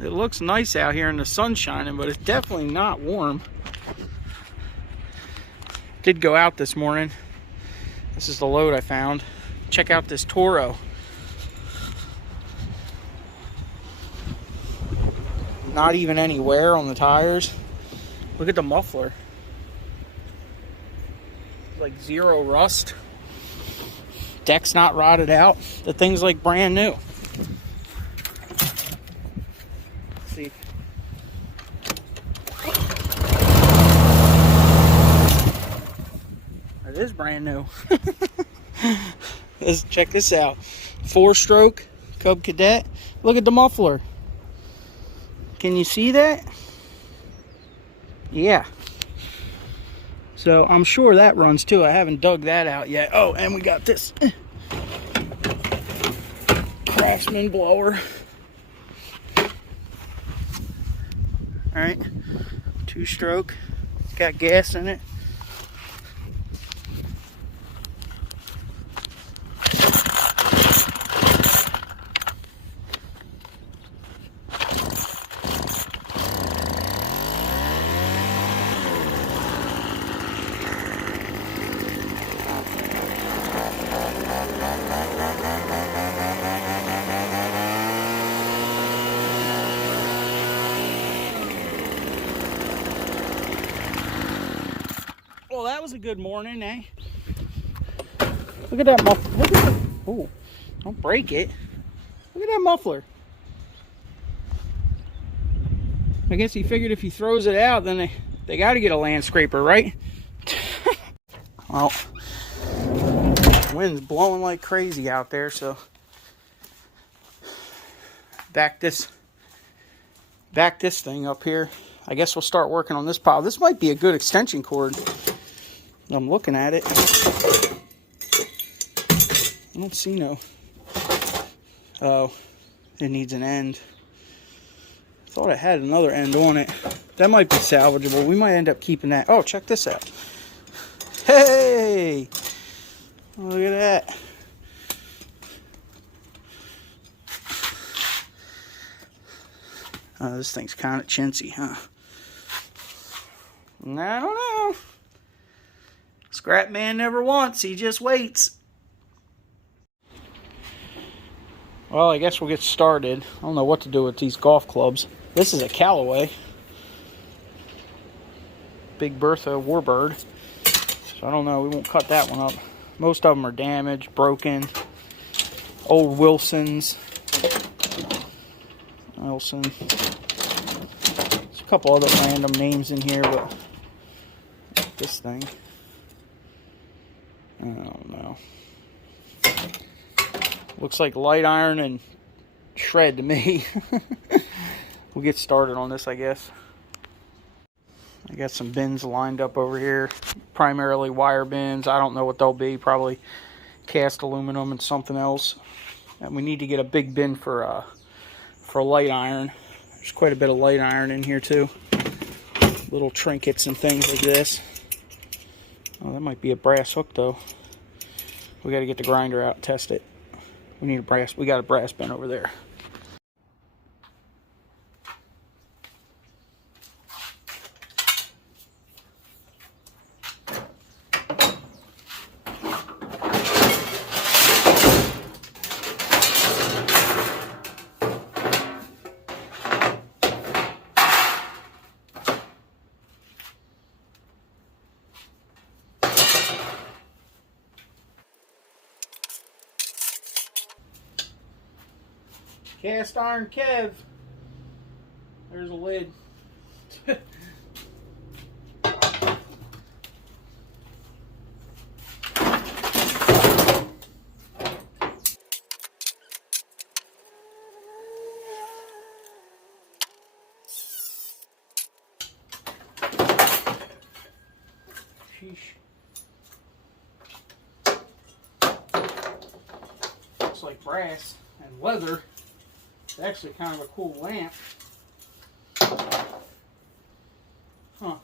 It looks nice out here and the sun's shining, but it's definitely not warm. Did go out this morning. This is the load I found. Check out this Toro. Not even any wear on the tires. Look at the muffler. Like zero rust. Deck's not rotted out. The thing's like brand new. Let's see. It is brand new. Check this out. 4-stroke Cub Cadet. Look at the muffler. Can you see that? Yeah. So I'm sure that runs too. I haven't dug that out yet. Oh, and we got this Craftsman blower. Alright. 2-stroke. Got gas in it. Well, that was a good morning, eh? Look at that muffler. Look at that. Oh, don't break it. Look at that muffler. I guess he figured if he throws it out, then they got to get a land scraper, right? Well, wind's blowing like crazy out there, so back this thing up here. I guess we'll start working on this pile. This might be a good extension cord. I'm looking at it. I don't see no. Oh, it needs an end. Thought it had another end on it. That might be salvageable. We might end up keeping that. Oh, check this out. Hey! Look at that. Oh, this thing's kind of chintzy, huh? I don't know. Scrap man never wants, he just waits. Well, I guess we'll get started. I don't know what to do with these golf clubs. This is a Callaway. Big Bertha Warbird. So I don't know, we won't cut that one up. Most of them are damaged, broken. Old Wilsons. Wilson. There's a couple other random names in here, but this thing. I don't know. Looks like light iron and shred to me. We'll get started on this, I guess. I got some bins lined up over here. Primarily wire bins. I don't know what they'll be. Probably cast aluminum and something else. And we need to get a big bin for light iron. There's quite a bit of light iron in here too. Little trinkets and things like this. Oh, that might be a brass hook though. We got to get the grinder out and test it. We got a brass bin over there. Cast iron Kev. There's a lid. Sheesh. Looks like brass and leather. It's actually kind of a cool lamp. Huh.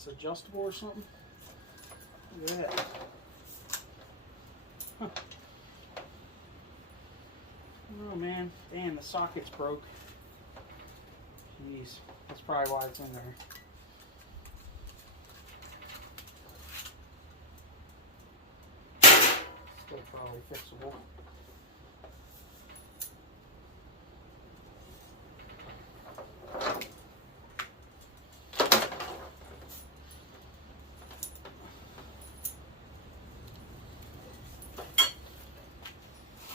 this adjustable or something? Look at that. Huh. Oh man, damn, the socket's broke. Jeez, that's probably why it's in there. Still probably fixable.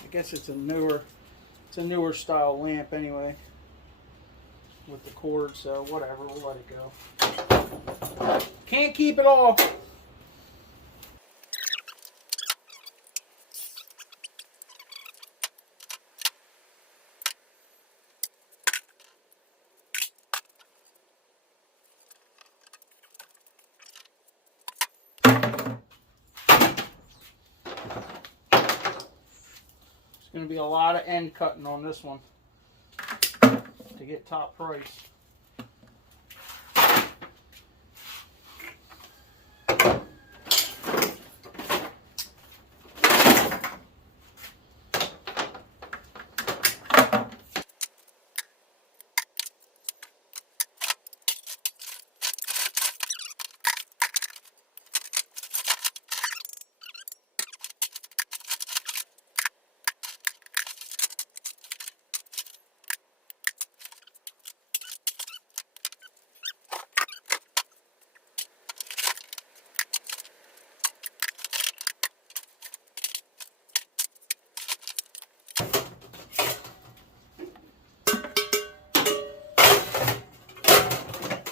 I guess it's a newer style lamp anyway with the cord, so whatever, we'll let it go. Can't keep it all. Going to be a lot of end cutting on this one to get top price.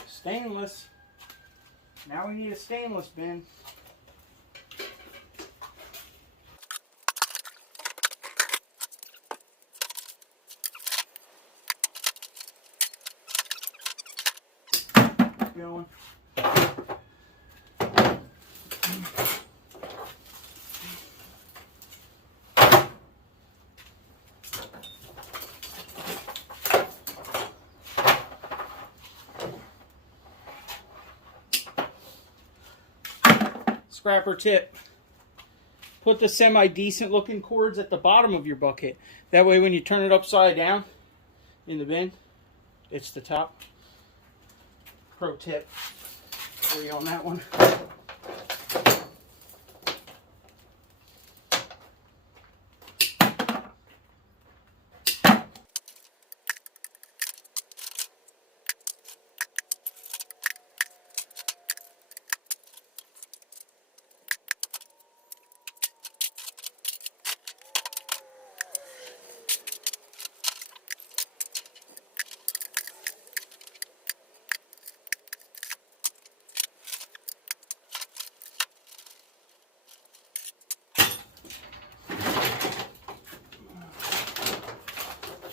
Stainless. Now we need a stainless bin. Keep going. Scrapper tip. Put the semi-decent looking cords at the bottom of your bucket. That way when you turn it upside down in the bin, it's the top. Pro tip for you on that one.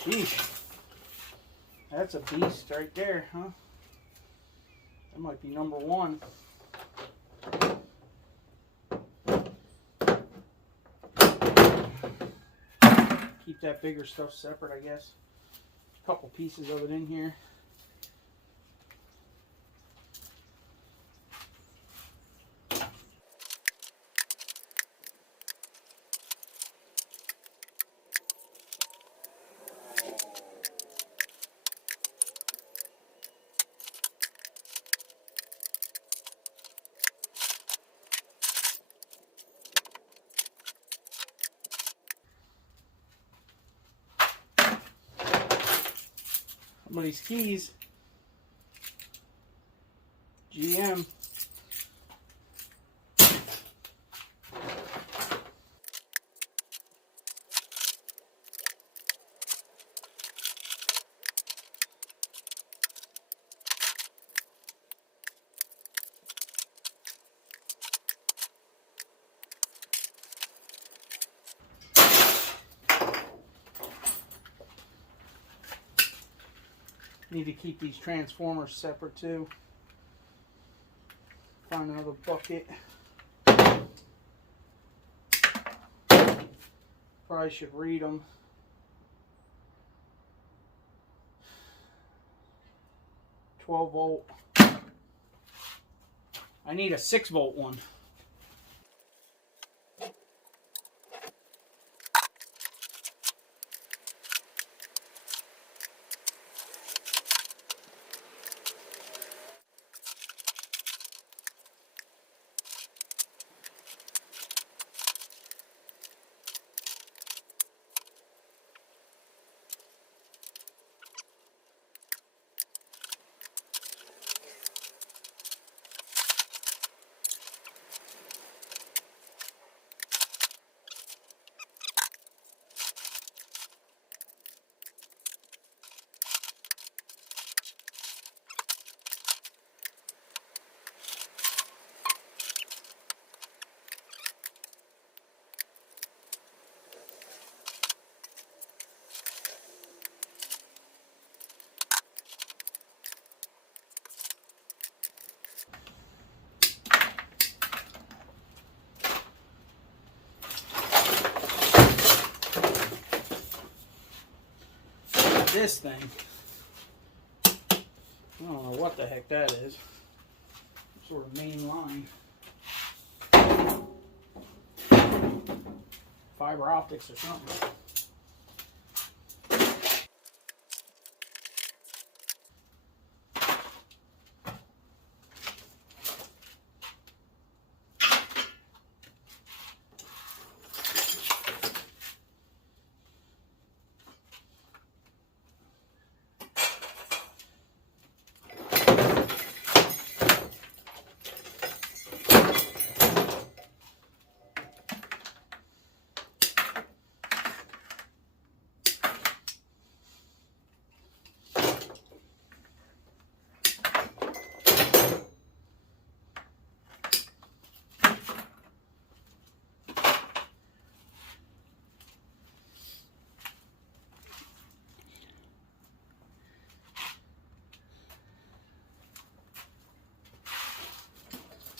Sheesh. That's a beast right there, huh? That might be number one. Keep that bigger stuff separate, I guess. A couple pieces of it in here. Somebody's keys. GM. Need to keep these transformers separate too. Find another bucket. Probably should read them. .12 volt. I need a 6-volt one. This thing, I don't know what the heck that is. Some sort of main line. Fiber optics or something.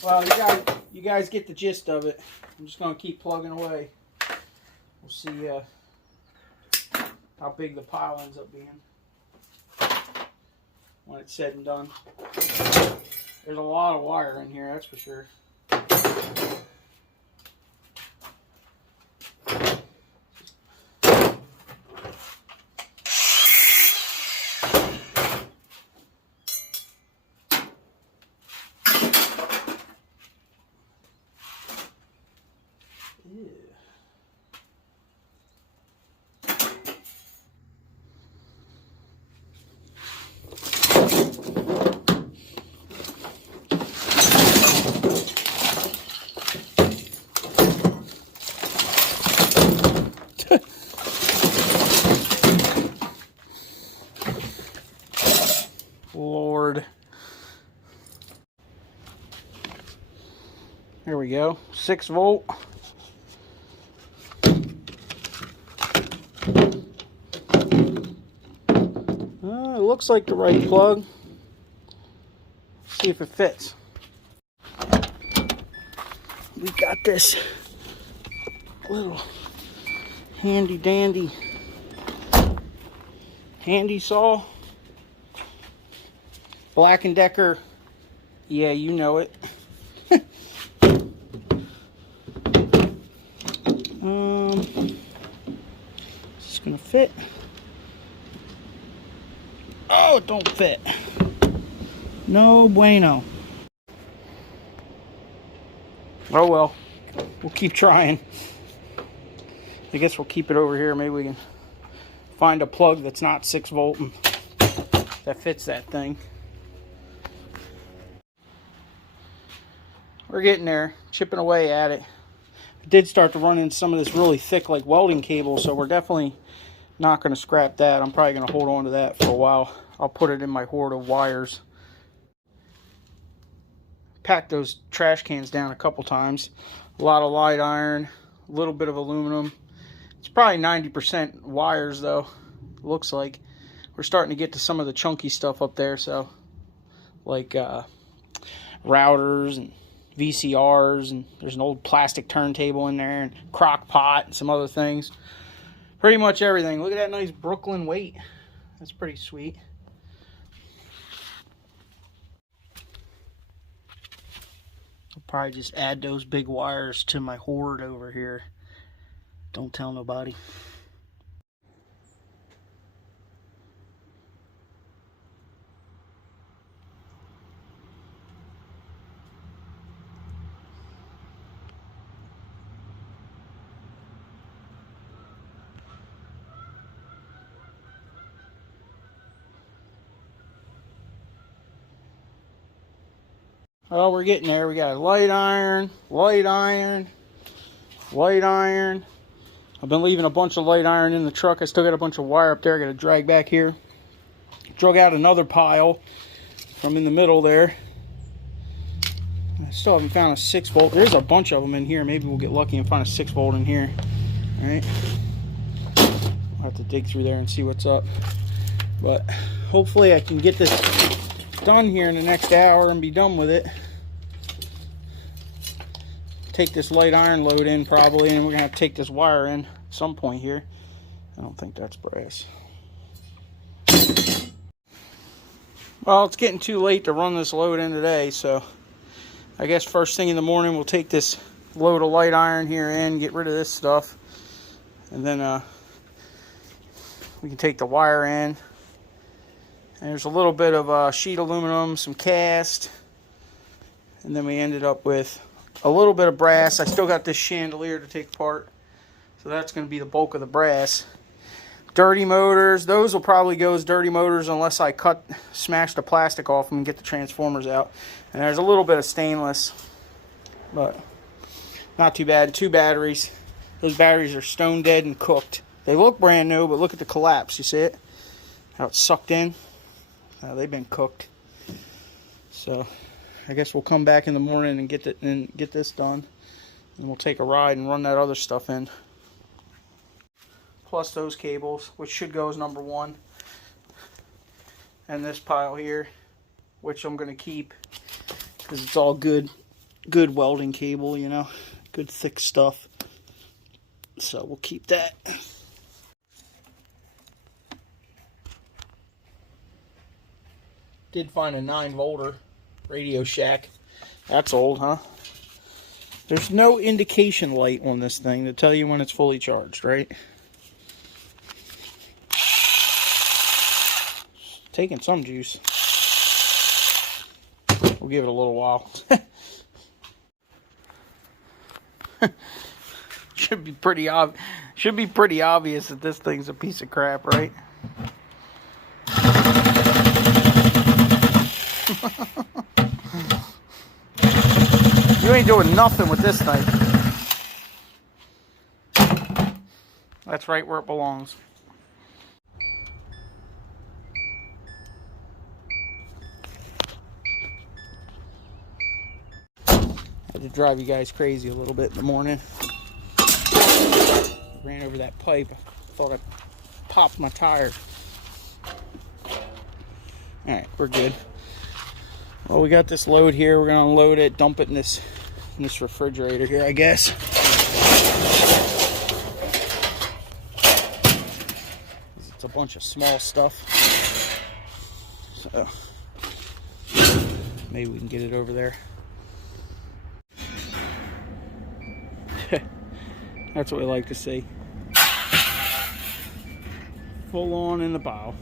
Well, you guys get the gist of it. I'm just going to keep plugging away. We'll see how big the pile ends up being when it's said and done. There's a lot of wire in here, that's for sure. Lord. There we go. 6 volt. It looks like the right plug. See if it fits. We got this little handy dandy handy saw. Black & Decker. Yeah, you know it. Is this gonna fit? Oh, it don't fit. No bueno. Oh well, we'll keep trying. I guess we'll keep it over here. Maybe we can find a plug that's not 6 volt and that fits that thing. We're getting there, chipping away at it. I did start to run into some of this really thick like welding cable, so we're definitely not going to scrap that. I'm probably going to hold on to that for a while. I'll put it in my hoard of wires. Packed those trash cans down a couple times. A lot of light iron, a little bit of aluminum. It's probably 90% wires though, looks like. We're starting to get to some of the chunky stuff up there, so like routers and VCRs, and there's an old plastic turntable in there, and crock pot and some other things. Pretty much everything. Look at that nice Brooklyn weight. That's pretty sweet. Probably just add those big wires to my hoard over here. Don't tell nobody. Well, we're getting there. We got a light iron, light iron, light iron. I've been leaving a bunch of light iron in the truck. I still got a bunch of wire up there I got to drag back here. Drug out another pile from in the middle there. I still haven't found a 6-volt. There's a bunch of them in here. Maybe we'll get lucky and find a 6-volt in here. All right. I'll have to dig through there and see what's up. But hopefully I can get this done here in the next hour and be done with it. Take this light iron load in probably, and we're gonna have to take this wire in at some point here. I don't think that's brass. Well, it's getting too late to run this load in today, so I guess first thing in the morning we'll take this load of light iron here in, get rid of this stuff, and then we can take the wire in. And there's a little bit of sheet aluminum, some cast, and then we ended up with a little bit of brass. I still got this chandelier to take apart, so that's going to be the bulk of the brass. Dirty motors, those will probably go as dirty motors unless I smash the plastic off them and get the transformers out. And there's a little bit of stainless, but not too bad. 2 batteries. Those batteries are stone dead and cooked. They look brand new, but look at the collapse. You see it? How it's sucked in? They've been cooked. So I guess we'll come back in the morning and get this done, and we'll take a ride and run that other stuff in. Plus those cables, which should go as number 1, and this pile here, which I'm gonna keep because it's all good welding cable, you know, good thick stuff. So we'll keep that. Did find a 9-volter Radio Shack. That's old, huh? There's no indication light on this thing to tell you when it's fully charged, right? Taking some juice. We'll give it a little while. Should be pretty obvious that this thing's a piece of crap, right? You ain't doing nothing with this thing. That's right where it belongs. Had to drive you guys crazy a little bit in the morning. Ran over that pipe. Thought I popped my tire. Alright, we're good. Well, we got this load here. We're going to unload it, dump it in this refrigerator here, I guess. It's a bunch of small stuff. So, maybe we can get it over there. That's what we like to see. Full on in the bow.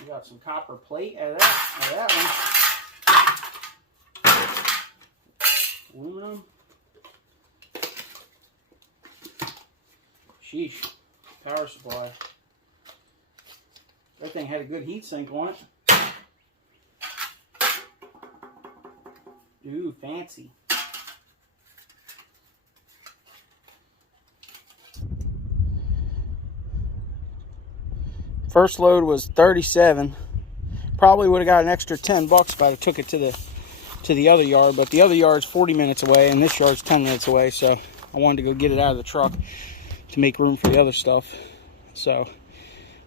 We got some copper plate out of that one. Aluminum. Sheesh. Power supply. That thing had a good heat sink on it. Ooh, fancy. First load was 37. Probably would have got an extra $10 if I took it to the other yard, but the other yard's 40 minutes away and this yard's 10 minutes away, so I wanted to go get it out of the truck to make room for the other stuff. So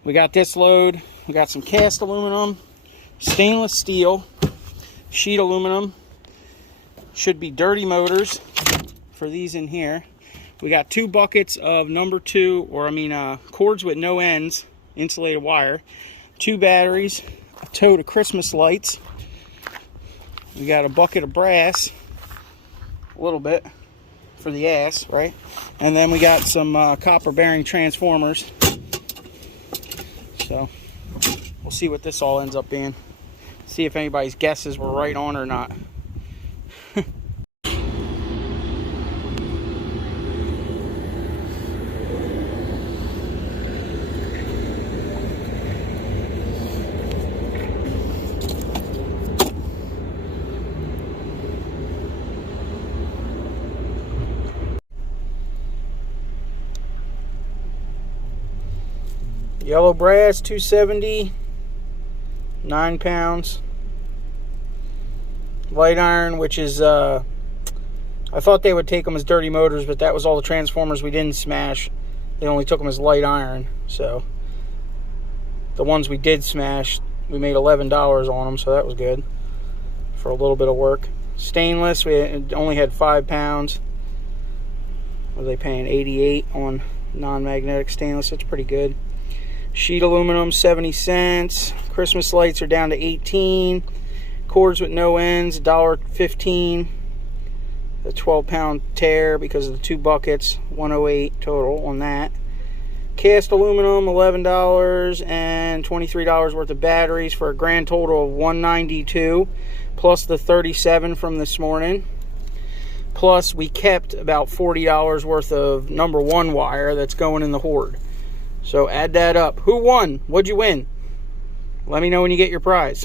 we got this load. We got some cast aluminum, stainless steel, sheet aluminum. Should be dirty motors for these in here. We got 2 buckets of cords with no ends, insulated wire, 2 batteries, a tote of Christmas lights. We got a bucket of brass, a little bit for the ass, right? And then we got some copper bearing transformers. So we'll see what this all ends up being. See if anybody's guesses were right on or not. Yellow brass, 270, 9 pounds. Light iron, which is, I thought they would take them as dirty motors, but that was all the transformers we didn't smash. They only took them as light iron. So the ones we did smash, we made $11 on them, so that was good for a little bit of work. Stainless, we only had 5 pounds. What are they paying? 88 on non-magnetic stainless. That's pretty good. Sheet aluminum, 70 cents. Christmas lights are down to 18. Cords with no ends, $1.15. The 12-pound tear because of the 2 buckets, 108 total on that. Cast aluminum, $11 and $23 worth of batteries for a grand total of $192, plus the 37 from this morning. Plus we kept about $40 worth of number 1 wire that's going in the Horde. So add that up. Who won? What'd you win? Let me know when you get your prize.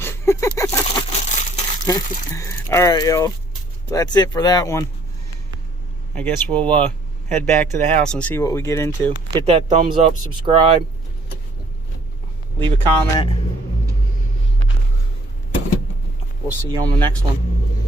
Alright, y'all. That's it for that one. I guess we'll head back to the house and see what we get into. Hit that thumbs up, subscribe, leave a comment. We'll see you on the next one.